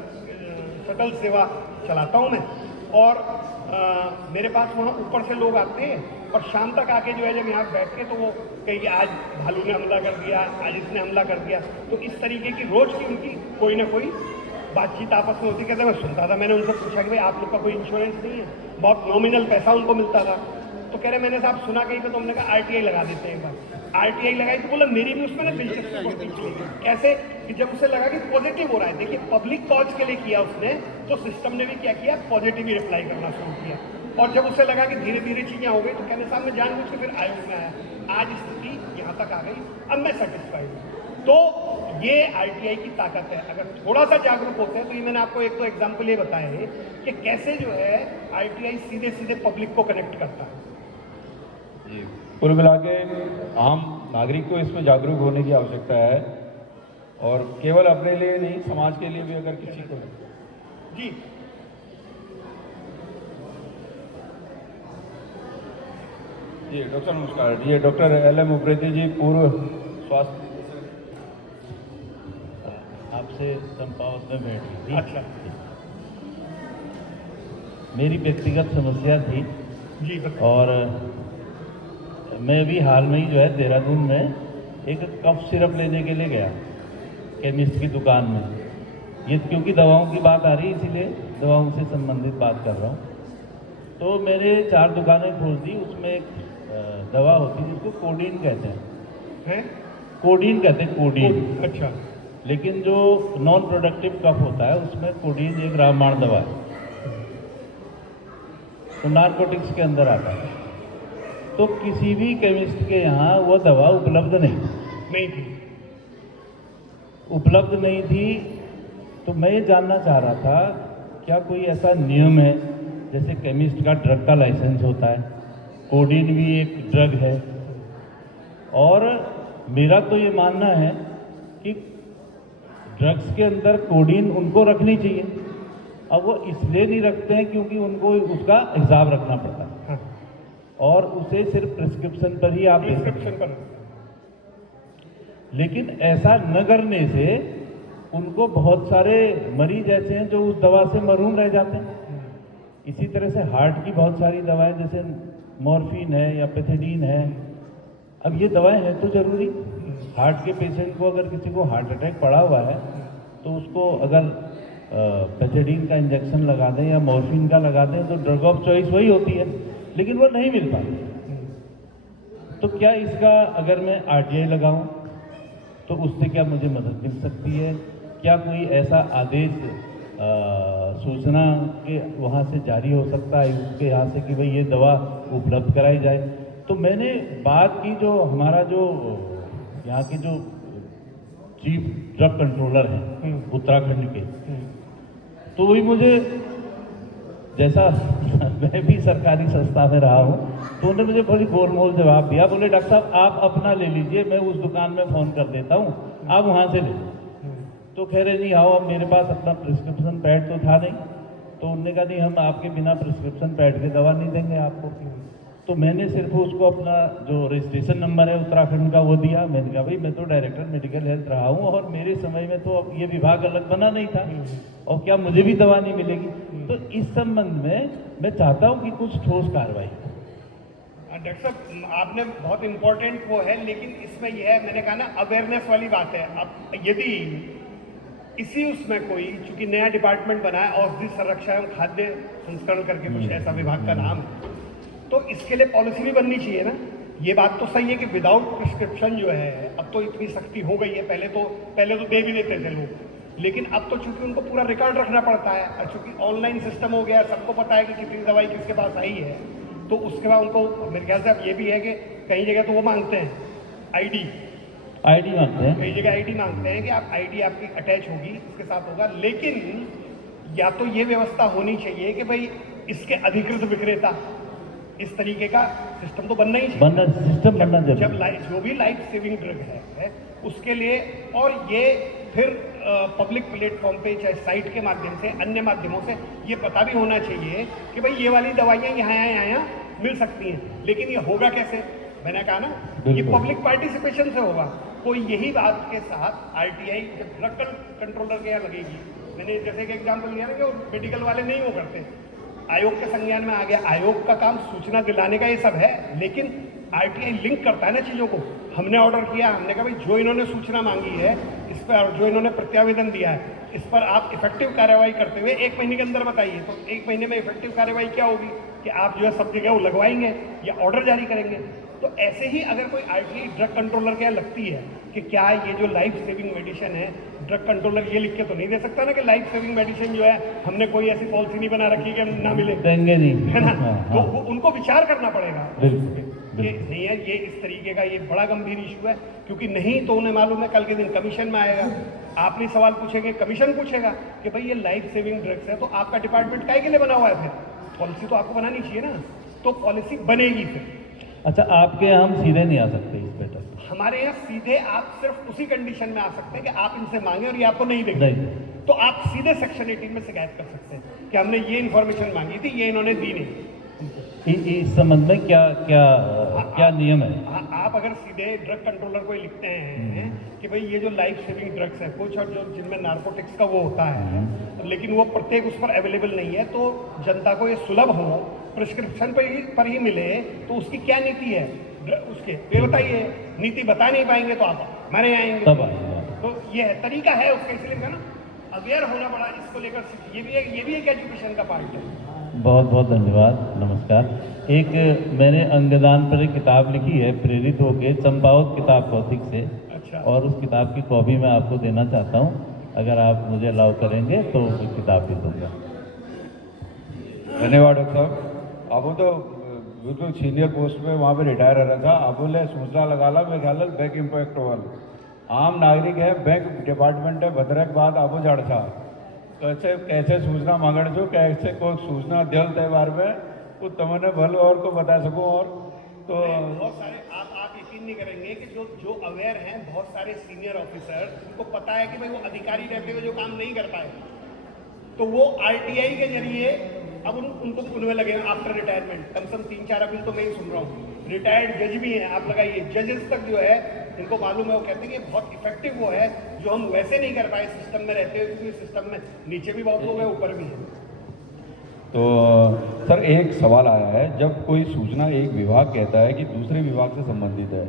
सेवा चलाता हूँ मैं, और मेरे पास वहाँ ऊपर से लोग आते हैं और शाम तक आके जो है जब यहाँ बैठ के तो वो कहीं आज भालू ने हमला कर दिया, आज इसने हमला कर दिया। तो इस तरीके की रोज की उनकी कोई ना कोई बातचीत आपस में होती। कहते मैं सुनता था, मैंने उनसे पूछा कि भाई आप लोग का कोई इंश्योरेंस नहीं है? बहुत नॉमिनल पैसा उनको मिलता था। तो कह रहे मैंने साहब सुना कहीं पे, तो हमने कहा RTI लगा देते हैं एक बार। RTI लगाई तो बोला मेरी भी उसमें ना दिलचस्पी बढ़ती चली गई। कैसे कि जब उसे लगा कि पॉजिटिव हो रहा है, देखिए पब्लिक कॉज के लिए किया उसने, तो सिस्टम ने भी क्या किया, पॉजिटिव ही रिप्लाई करना शुरू किया। और जब उसे लगा कि धीरे धीरे चीजें हो गई तो कहने साहब मैं जानबूझ के फिर आयोग में आया, आज स्थिति यहाँ तक आ गई, अब मैं सेटिस्फाइड हूँ। तो ये RTI की ताकत है। अगर थोड़ा सा जागरूक होते हैं तो ये मैंने आपको एक तो एग्जाम्पल ये बताए कि कैसे जो है RTI सीधे सीधे पब्लिक को कनेक्ट करता है। जी, कुल मिला के आम नागरिक को इसमें जागरूक होने की आवश्यकता है, और केवल अपने लिए नहीं, समाज के लिए भी अगर किसी को। जी जी डॉक्टर नमस्कार, ये डॉक्टर LM उप्रेती जी, पूर्व स्वास्थ्य। आपसे चंपावत में बैठी थी। अच्छा मेरी व्यक्तिगत समस्या थी जी बताइए। और मैं भी हाल में ही जो है देहरादून में एक कफ सिरप लेने के लिए गया केमिस्ट की दुकान में। ये क्योंकि दवाओं की बात आ रही है इसीलिए दवाओं से संबंधित बात कर रहा हूँ। तो मैंने 4 दुकानें खोज दी, उसमें एक दवा होती है जिसको कोडीन कहते हैं। कोडीन कहते हैं, कोडीन। अच्छा। लेकिन जो नॉन प्रोडक्टिव कफ होता है उसमें कोडीन एक रामबाण दवा है, तो नारकोटिक्स के अंदर आता है। तो किसी भी केमिस्ट के यहाँ वो दवा उपलब्ध नहीं थी। तो मैं ये जानना चाह रहा था क्या कोई ऐसा नियम है, जैसे केमिस्ट का ड्रग का लाइसेंस होता है, कोडीन भी एक ड्रग है, और मेरा तो ये मानना है कि ड्रग्स के अंदर कोडीन उनको रखनी चाहिए। अब वो इसलिए नहीं रखते हैं क्योंकि उनको उसका हिसाब रखना पड़ता है। हाँ। और उसे सिर्फ प्रिस्क्रिप्शन पर ही आप प्रिस्क्रिप्शन पर। लेकिन ऐसा न करने से उनको बहुत सारे मरीज ऐसे हैं जो उस दवा से महरूम रह जाते हैं। इसी तरह से हार्ट की बहुत सारी दवाएं जैसे मॉर्फिन है या पेथेडीन है, अब ये दवाएं हैं तो जरूरी। हार्ट के पेशेंट को अगर किसी को हार्ट अटैक पड़ा हुआ है तो उसको अगर पेथेडीन का इंजेक्शन लगा दें या मॉर्फिन का लगा दें तो ड्रग ऑफ चॉइस वही होती है, लेकिन वो नहीं मिल पाती। तो क्या इसका अगर मैं RTI लगाऊं तो उससे क्या मुझे मदद मिल सकती है? क्या कोई ऐसा आदेश सूचना के वहाँ से जारी हो सकता है उसके यहाँ से कि भाई ये दवा उपलब्ध कराई जाए? तो मैंने बात की जो हमारा जो यहाँ के जो चीफ ड्रग कंट्रोलर हैं उत्तराखंड के, तो वही मुझे, जैसा मैं भी सरकारी संस्था में रहा हूँ, तो उन्होंने मुझे बड़ी गोलमोल जवाब दिया। बोले डॉक्टर साहब आप अपना ले लीजिए, मैं उस दुकान में फ़ोन कर देता हूँ, आप वहाँ से ले। तो कह रहे नहीं आओ, अब मेरे पास अपना प्रिस्क्रिप्शन पैड तो था नहीं। तो उन्होंने कहा नहीं हम आपके बिना प्रिस्क्रिप्शन पैड के दवा नहीं देंगे आपको। तो मैंने सिर्फ उसको अपना जो रजिस्ट्रेशन नंबर है उत्तराखंड का वो दिया। मैंने कहा भाई मैं तो डायरेक्टर मेडिकल हेल्थ रहा हूँ और मेरे समय में तो अब ये विभाग अलग बना नहीं था और क्या मुझे भी दवा नहीं मिलेगी। तो इस संबंध में मैं चाहता हूँ कि कुछ ठोस कार्रवाई। डॉक्टर साहब आपने बहुत इंपॉर्टेंट वो है, लेकिन इसमें यह है, मैंने कहा ना अवेयरनेस वाली बात है। अब यदि इसी उसमें कोई, चूंकि नया डिपार्टमेंट बना है औषधि संरक्षा एवं खाद्य संस्करण करके कुछ ऐसा विभाग का नाम है, तो इसके लिए पॉलिसी भी बननी चाहिए ना। ये बात तो सही है कि विदाउट प्रिस्क्रिप्शन जो है, अब तो इतनी सख्ती हो गई है, पहले तो दे भी देते थे लोग, लेकिन अब तो चूंकि उनको पूरा रिकॉर्ड रखना पड़ता है और चूंकि ऑनलाइन सिस्टम हो गया, सबको पता है कि कितनी दवाई किसके पास आई है, तो उसके बाद उनको मेरे ख्याल से अब ये भी है कि कई जगह तो वो मांगते हैं आईडी मांगते हैं, कई जगह आईडी मांगते हैं कि आप आईडी आपकी अटैच होगी, इसके साथ होगा। लेकिन या तो ये व्यवस्था होनी चाहिए कि भाई इसके अधिकृत विक्रेता, इस तरीके का सिस्टम तो बनना ही चाहिए, सिस्टम बनना जब जरूरी। जो भी लाइफ सेविंग ड्रग है उसके लिए, और ये फिर पब्लिक प्लेटफॉर्म पे चाहे साइट के माध्यम से अन्य माध्यमों से ये पता भी होना चाहिए कि भाई ये वाली दवाइयाँ यहाँ मिल सकती हैं। लेकिन ये होगा कैसे? मैंने कहा ना, ये पब्लिक पार्टिसिपेशन से होगा। कोई यही बात के साथ आरटीआई जब ड्रग कंट्रोलर के यहाँ लगेगी, मैंने जैसे कि एग्जाम्पल लिया ना कि मेडिकल वाले नहीं वो करते, आयोग के संज्ञान में आ गया, आयोग का काम सूचना दिलाने का ये सब है, लेकिन आरटीआई लिंक करता है ना चीज़ों को। हमने ऑर्डर किया, हमने कहा भाई जो इन्होंने सूचना मांगी है इस पर, जो इन्होंने प्रत्यावेदन दिया है इस पर आप इफेक्टिव कार्रवाई करते हुए 1 महीने के अंदर बताइए। तो 1 महीने में इफेक्टिव कार्रवाई क्या होगी कि आप जो है सब जगह वो लगवाएंगे या ऑर्डर जारी करेंगे। तो ऐसे ही अगर कोई आरटीआई ड्रग कंट्रोलर के यहाँ लगती है कि क्या ये जो लाइफ सेविंग मेडिसिन है, ड्रग कंट्रोलर ये लिख के तो नहीं दे सकता ना कि लाइफ सेविंग मेडिसिन जो है हमने कोई ऐसी पॉलिसी नहीं बना रखी कि ना मिले, देंगे नहीं, है ना। हाँ, तो उनको विचार करना पड़ेगा बिल्कुल। ये नहीं है, ये इस तरीके का ये बड़ा गंभीर इशू है, क्योंकि नहीं तो उन्हें मालूम है कल के दिन कमीशन में आएगा, आप नहीं सवाल पूछेंगे, कमीशन पूछेगा कि भाई ये लाइफ सेविंग ड्रग्स है, तो आपका डिपार्टमेंट काहे के लिए बना हुआ है? फिर पॉलिसी तो आपको बनानी चाहिए ना, तो पॉलिसी बनेगी फिर। अच्छा, आपके यहाँ हम सीधे नहीं आ सकते इस बेटर? हमारे यहाँ सीधे आप सिर्फ उसी कंडीशन में आ सकते हैं कि आप इनसे मांगे और ये आपको नहीं देंगे, तो आप सीधे सेक्शन 18 में शिकायत कर सकते हैं कि हमने ये इन्फॉर्मेशन मांगी थी, ये इन्होंने दी नहीं। इस संबंध में क्या नियम है? आप अगर सीधे ड्रग कंट्रोलर को लिखते हैं कि भाई ये जो लाइफ सेविंग ड्रग्स है कुछ, और जो जिनमें नार्कोटिक्स का वो होता है, लेकिन वो प्रत्येक उस पर अवेलेबल नहीं है, तो जनता को ये सुलभ हो, प्रिस्क्रिप्शन पर ही मिले, तो उसकी क्या नीति है उसके ये बताइए। नीति बता नहीं पाएंगे तो आप हमारे यहाँ आएंगे, तो ये है तरीका है उसका, इसलिए ना अवेयर होना पड़ा इसको लेकर। ये भी एक एजुकेशन का पार्ट है। बहुत बहुत धन्यवाद, नमस्कार। एक मैंने अंगदान पर एक किताब लिखी है प्रेरित होकर, चंपावत किताब भौतिक से। अच्छा। और उस किताब की कॉपी मैं आपको देना चाहता हूँ, अगर आप मुझे अलाउ करेंगे तो वो किताब भी दूंगा। धन्यवाद डॉक्टर साहब। आप तो बिल्कुल सीनियर पोस्ट पे वहाँ पे रिटायर हो रहा था, आप बोले सूचना लगा ला, मेरे ख्याल बैंक इम्पैक्ट वाल आम नागरिक है, बैंक डिपार्टमेंट है, भद्रक बात आपो जड़ था, कैसे सूचना मांगण छो, कैसे कोई सूचना दिल त्यौहार में वो तमने भल और को बता सकूँ। और तो बहुत सारे आप यकीन नहीं करेंगे कि जो अवेयर हैं, बहुत सारे सीनियर ऑफिसर, उनको पता है कि भाई वो अधिकारी रहते हुए जो काम नहीं कर पाए, तो वो आरटीआई के जरिए अब उनको उनमें लगे आफ्टर रिटायरमेंट। कम से कम 3-4 अभी तो मैं ही सुन रहा हूँ, रिटायर्ड जज भी हैं, आप लगाइए जजेस तक जो है इनको मालूम है, वो कहते हैं कि बहुत इफेक्टिव वो है जो हम वैसे नहीं कर पाए सिस्टम में रहते हुए, क्योंकि सिस्टम में नीचे भी बहुत लोग हैं, ऊपर भी हैं। तो सर एक सवाल आया है, जब कोई सूचना एक विभाग कहता है कि दूसरे विभाग से संबंधित है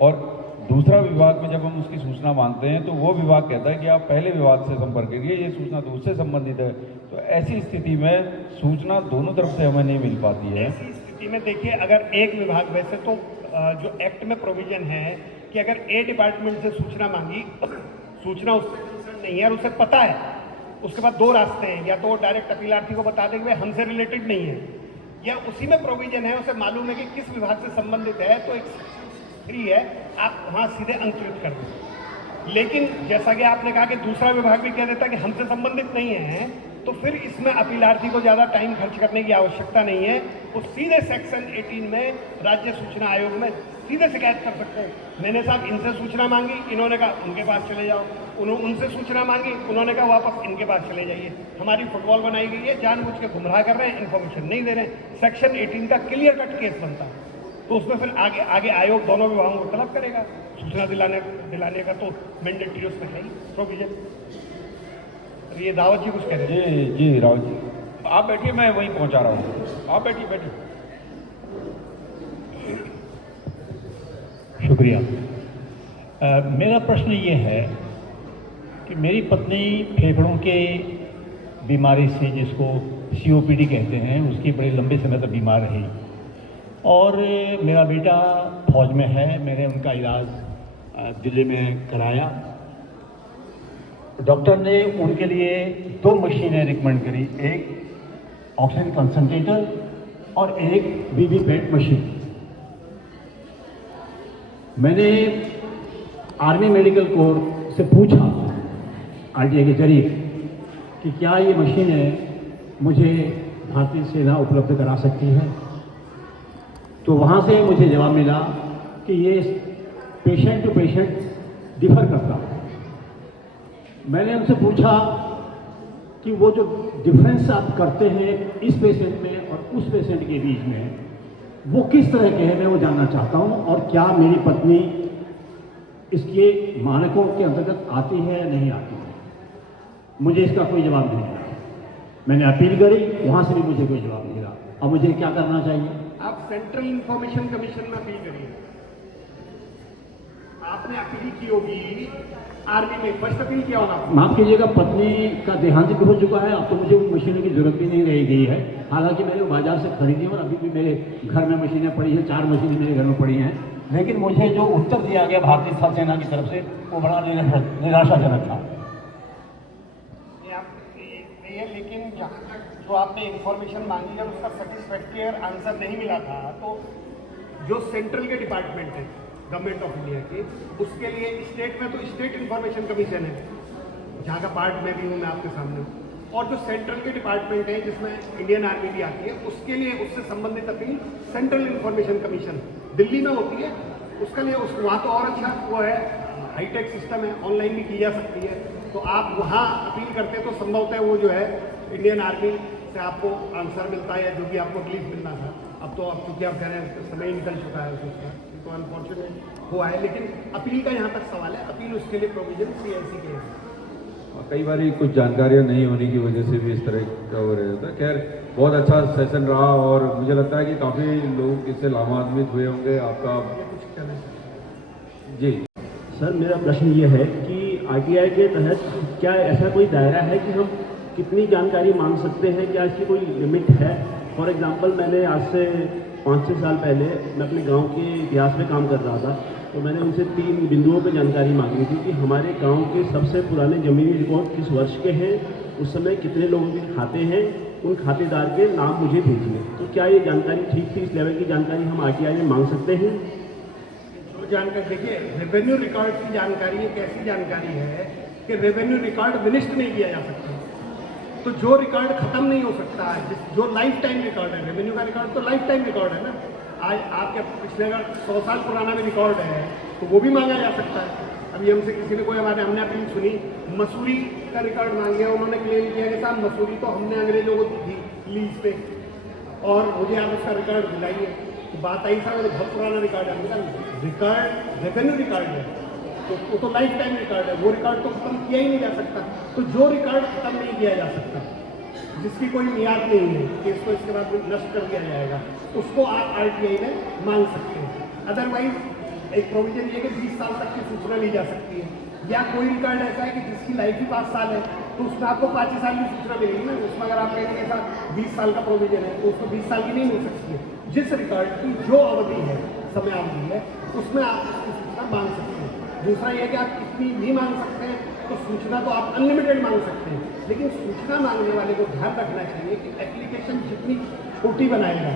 और दूसरा विभाग में जब हम उसकी सूचना मांगते हैं तो वो विभाग कहता है कि आप पहले विभाग से संपर्क करिए, ये सूचना दूसरे संबंधित है, तो ऐसी स्थिति में सूचना दोनों तरफ से हमें नहीं मिल पाती है। ऐसी स्थिति में देखिए, अगर एक विभाग, वैसे तो जो एक्ट में प्रोविजन है कि अगर ए डिपार्टमेंट से सूचना मांगी, सूचना उससे कंसर्न नहीं है और उसे पता है, उसके बाद 2 रास्ते हैं, या तो वो डायरेक्ट अपीलार्थी को बता दें कि हमसे रिलेटेड नहीं है, या उसी में प्रोविजन है, उसे मालूम है कि किस विभाग से संबंधित है, तो एक फ्री है, आप वहाँ सीधे अंतरित कर दें। लेकिन जैसा कि आपने कहा कि दूसरा विभाग भी कह देता कि हमसे संबंधित नहीं है, तो फिर इसमें अपीलार्थी को ज़्यादा टाइम खर्च करने की आवश्यकता नहीं है, वो सीधे सेक्शन 18 में राज्य सूचना आयोग में सीधे शिकायत कर सकते हैं। मैंने साहब इनसे सूचना मांगी, इन्होंने कहा उनके पास चले जाओ, उनसे सूचना मांगी, उन्होंने कहा वापस इनके पास चले जाइए। हमारी फुटबॉल बनाई गई है, जानबूझ के गुमराह कर रहे हैं, इन्फॉर्मेशन नहीं दे रहे हैं। सेक्शन 18 का क्लियर कट केस बनता है, तो उसमें फिर आगे आयोग दोनों विभागों को तलब करेगा सूचना दिलाने का, तो मैंडेटरी उसमें है ही प्रोविजन। ये दावत जी कुछ कह रहे हैं? जी राहुल जी, आप बैठिए, मैं वहीं पहुंचा रहा हूँ, आप बैठिए। शुक्रिया। मेरा प्रश्न ये है कि मेरी पत्नी फेफड़ों के बीमारी से, जिसको COPD कहते हैं, उसकी बड़े लंबे समय तक बीमार रही, और मेरा बेटा फौज में है। मैंने उनका इलाज दिल्ली में कराया। डॉक्टर ने उनके लिए 2 मशीनें रिकमेंड करी, एक ऑक्सीजन कंसंट्रेटर और एक वीवीपैट मशीन। मैंने आर्मी मेडिकल कोर से पूछा RTI के जरिए कि क्या ये मशीनें मुझे भारतीय सेना उपलब्ध करा सकती है, तो वहाँ से मुझे जवाब मिला कि ये पेशेंट टू पेशेंट डिफर करता है। मैंने उनसे पूछा कि वो जो डिफरेंस आप करते हैं इस पेशेंट में और उस पेशेंट के बीच में, वो किस तरह के हैं, मैं वो जानना चाहता हूँ, और क्या मेरी पत्नी इसके मानकों के अंतर्गत आती है या नहीं आती है। मुझे इसका कोई जवाब नहीं मिला। मैंने अपील करी, वहाँ से भी मुझे कोई जवाब नहीं मिला। अब मुझे क्या करना चाहिए? आप सेंट्रल इंफॉर्मेशन कमीशन में अपील करिए। आपने अपील की होगी आर्मी में, फर्स्ट अपील किया होगा। माफ कीजिएगा, पत्नी का देहांत भी हो चुका है, अब तो मुझे उन मशीनों की जरूरत भी नहीं रह गई है। हालांकि मैंने बाजार से खरीदी और अभी भी मेरे घर में मशीनें पड़ी हैं, 4 मशीनें मेरे घर में पड़ी हैं। लेकिन मुझे जो उत्तर दिया गया भारतीय थल सेना की तरफ से, वो बड़ा निराशाजनक था। लेकिन जहाँ तक जो आपने इंफॉर्मेशन मांगी है उसका सेटिस्फैक्टरी आंसर नहीं मिला था, तो जो सेंट्रल के डिपार्टमेंट है गवर्नमेंट ऑफ इंडिया के, उसके लिए स्टेट में तो स्टेट इंफॉर्मेशन कमीशन है, जहाँ का पार्ट मैं भी हूँ, मैं आपके सामने हूँ, और जो सेंट्रल के डिपार्टमेंट है जिसमें इंडियन आर्मी भी आती है, उसके लिए उससे संबंधित appeal central information commission Delhi में होती है। उसके लिए वहाँ तो और अच्छा वो है, हाईटेक सिस्टम है, ऑनलाइन भी की जा सकती है। तो आप वहाँ अपील करते तो संभवतः वो जो है इंडियन आर्मी से आपको आंसर मिलता है, या जो भी आपको रिलीफ मिलना था। अब चूँकि आप कह रहे हैं समय निकल चुका है उसका, तो अनफॉर्चुनेट हुआ है। लेकिन अपील का यहाँ तक सवाल है, अपील उसके लिए प्रोविजन CNC के लिए। कई बार कुछ जानकारियाँ नहीं होने की वजह से भी इस तरह का हो रहा था। खैर, बहुत अच्छा सेशन रहा और मुझे लगता है कि काफ़ी लोग इससे लाभान्वित हुए होंगे। आपका जी सर, मेरा प्रश्न ये है कि RTI के तहत क्या ऐसा कोई दायरा है कि हम कितनी जानकारी मांग सकते हैं? क्या इसकी कोई लिमिट है? फॉर एग्जांपल, मैंने आज से 5-6 साल पहले मैं अपने गांव के इतिहास में काम कर रहा था, तो मैंने उनसे 3 बिंदुओं पर जानकारी मांगी थी कि हमारे गांव के सबसे पुराने ज़मीनी रिकॉर्ड किस वर्ष के हैं, उस समय कितने लोगों के खाते हैं, उन खातेदार के नाम मुझे भेजिए। तो क्या ये जानकारी ठीक थी? इस लेवल की जानकारी हम RTI में मांग सकते हैं? जो जानकारी, देखिए, रेवेन्यू रिकॉर्ड की जानकारी एक ऐसी जानकारी है कि रेवेन्यू रिकॉर्ड विनिष्ट नहीं किया जा सकता। तो जो रिकॉर्ड खत्म नहीं हो सकता है, जो लाइफ टाइम रिकॉर्ड है, रेवेन्यू का रिकॉर्ड तो लाइफ टाइम रिकॉर्ड है ना। आज आपके पिछले अगर 100 साल पुराना भी रिकॉर्ड है तो वो भी मांगा जा सकता है। अभी हमसे किसी ने हमने अपील सुनी, मसूरी का रिकॉर्ड मांगे, उन्होंने क्लेम किया कि साहब मसूरी तो हमने अंग्रेजों को दी थी लीज पे, और मुझे आप उसका रिकॉर्ड दिलाइए। तो बात आई साहब, वो बहुत पुराना रिकॉर्ड है। रिकॉर्ड रेवेन्यू रिकॉर्ड है, तो वो तो लाइफ टाइम रिकॉर्ड है, वो रिकॉर्ड तो खत्म किया ही नहीं जा सकता। तो जो रिकॉर्ड खत्म नहीं किया जा सकता, जिसकी कोई मियाद नहीं है कि इसको इसके बाद नष्ट कर दिया जाएगा, उसको आप RTI में मांग सकते हैं। अदरवाइज एक प्रोविजन ये कि 20 साल तक की सूचना ली जा सकती है, या कोई रिकॉर्ड ऐसा है कि जिसकी लाइफ ही 5 साल है, तो उसमें आपको 5 ही साल की सूचना मिलेगी ना। उसमें अगर आप कहेंगे ऐसा 20 साल का प्रोविजन है, तो उसको 20 साल की नहीं मिल सकती है। जिस रिकॉर्ड की जो अवधि है, समय अवधि है, उसमें आप उसकी सूचना मांग सकते हैं। दूसरा यह कि आप कितनी भी मांग सकते हैं, तो सूचना तो आप अनलिमिटेड मांग सकते हैं, लेकिन सूचना मांगने वाले को ध्यान रखना चाहिए कि एप्लीकेशन जितनी छोटी बनाएगा,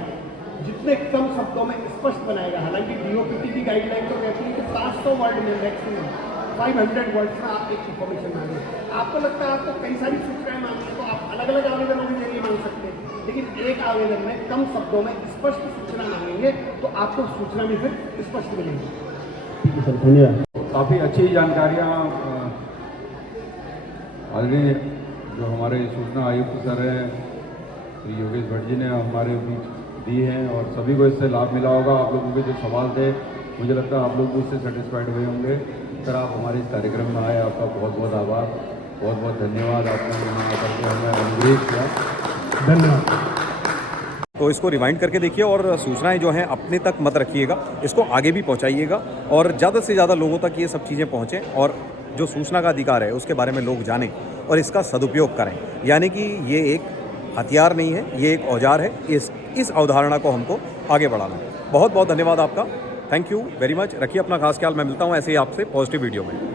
जितने कम शब्दों में स्पष्ट बनाएगा। हालांकि DOPT की गाइडलाइन तो कहती है कि 500 वर्ड में मैक्सिमम 500 वर्ड्स में आप एक इन्फॉर्मेशन मांगे। आपको लगता है आपको कई सारी सूचनाएं मांगनी, तो आप अलग अलग आवेदनों के जरिए मांग सकते हैं, लेकिन एक आवेदन में कम शब्दों में स्पष्ट सूचना मांगेंगे तो आपको सूचना भी फिर स्पष्ट मिलेगी। ठीक है सर, धन्यवाद। काफ़ी अच्छी जानकारियाँ आदरणीय जो हमारे सूचना आयुक्त सर हैं श्री योगेश भट्ट जी ने हमारे बीच दी हैं और सभी को इससे लाभ मिला होगा। आप लोगों के जो सवाल थे मुझे लगता है आप लोग भी इससे सेटिस्फाइड हुए होंगे। सर आप हमारे इस कार्यक्रम में आए, आपका बहुत बहुत आभार, बहुत बहुत धन्यवाद। आपने यहाँ आकर के हमें अनुग्रहित किया, धन्यवाद। तो इसको रिवाइंड करके देखिए और सूचनाएं जो हैं अपने तक मत रखिएगा, इसको आगे भी पहुंचाइएगा और ज़्यादा से ज़्यादा लोगों तक ये सब चीज़ें पहुँचें और जो सूचना का अधिकार है उसके बारे में लोग जानें और इसका सदुपयोग करें। यानी कि ये एक हथियार नहीं है, ये एक औजार है। इस अवधारणा को हमको आगे बढ़ाना है। बहुत बहुत धन्यवाद आपका। Thank you very much. रखिए अपना खास ख्याल। मैं मिलता हूँ ऐसे ही आपसे पॉजिटिव वीडियो में।